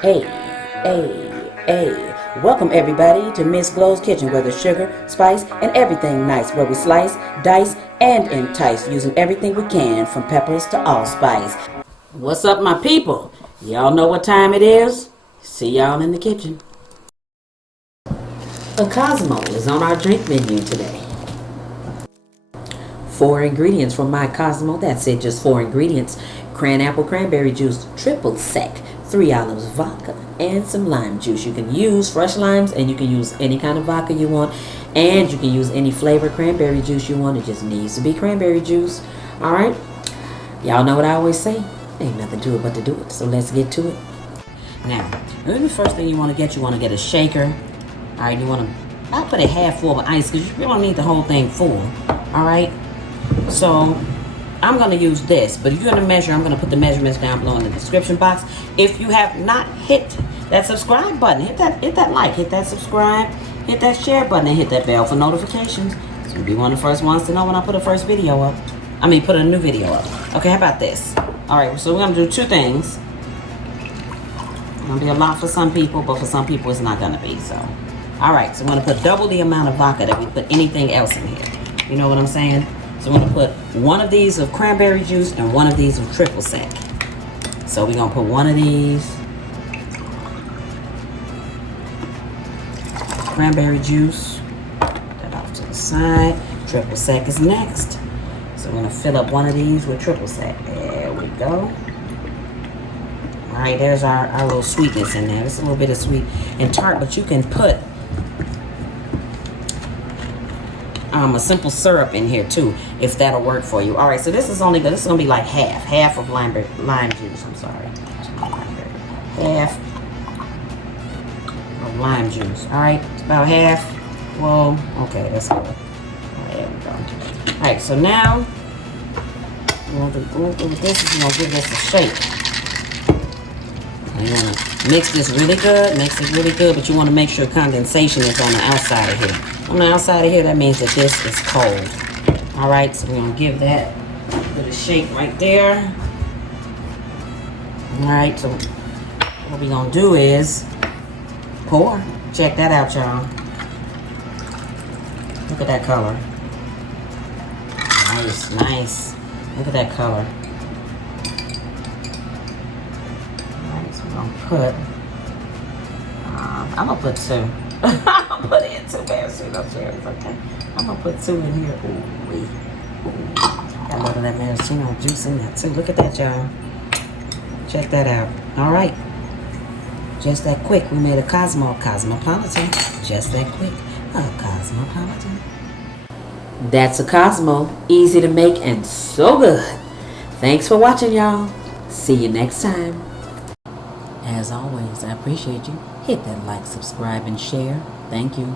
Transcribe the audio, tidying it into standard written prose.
Hey, hey. Welcome everybody to Miss Glow's Kitchen, where there's sugar, spice, and everything nice, where we slice, dice, and entice, using everything we can, from peppers to allspice. What's up, my people? Y'all know what time it is? See y'all in the kitchen. A Cosmo is on our drink menu today. 4 ingredients from my Cosmo. That's it, just 4 ingredients. Apple cranberry juice, triple sec, 3 olives vodka, and some lime juice. You can use fresh limes, and you can use any kind of vodka you want, and you can use any flavored cranberry juice you want. It just needs to be cranberry juice. All right, y'all know what I always say, ain't nothing to it but to do it. So let's get to it. Now, the first thing you want to get a shaker. All right, I'll put it half full of ice, because you don't need the whole thing full. All right, so I'm going to use this, but if you're going to measure, I'm going to put the measurements down below in the description box. If you have not hit that subscribe button, hit that like, hit that subscribe, hit that share button, and hit that bell for notifications. So you'll be one of the first ones to know when I put a first video up. Put a new video up. Okay, how about this? All right, so we're going to do two things. It's going to be a lot for some people, but for some people it's not going to be. So, all right, so I'm going to put double the amount of vodka that we put anything else in here. You know what I'm saying? So I'm going to put one of these of cranberry juice and one of these of triple sec. So we're going to put one of these cranberry juice. Put that off to the side. Triple sec is next. So we're going to fill up one of these with triple sec. There we go. All right, there's our little sweetness in there. It's a little bit of sweet and tart, but you can put a simple syrup in here too, if that'll work for you. All right, so this is only good. This is gonna be like half of lime juice. I'm sorry, half of lime juice. All right, it's about half. Well, okay, that's good. All right, there we go. All right, so now we'll do this. Is gonna give this a shake. You wanna mix this really good. Mix it really good, but you want to make sure condensation is on the outside of here. On the outside of here, that means that this is cold. All right, so we're going to give that a bit of shake right there. All right, so what we're going to do is pour. Check that out, y'all. Look at that color. Nice, nice. Look at that color. All right, so we're going to put, I'm going to put two. I'm gonna put in 2 parachute of cherries, okay? I'm gonna put 2 in here. Ooh-wee. Ooh. Got a little of that maraschino juice in there too. Look at that, y'all. Check that out. All right. Just that quick, we made a Cosmopolitan. Just that quick, a Cosmopolitan. That's a Cosmo. Easy to make and so good. Thanks for watching, y'all. See you next time. As always, I appreciate you. Hit that like, subscribe, and share. Thank you.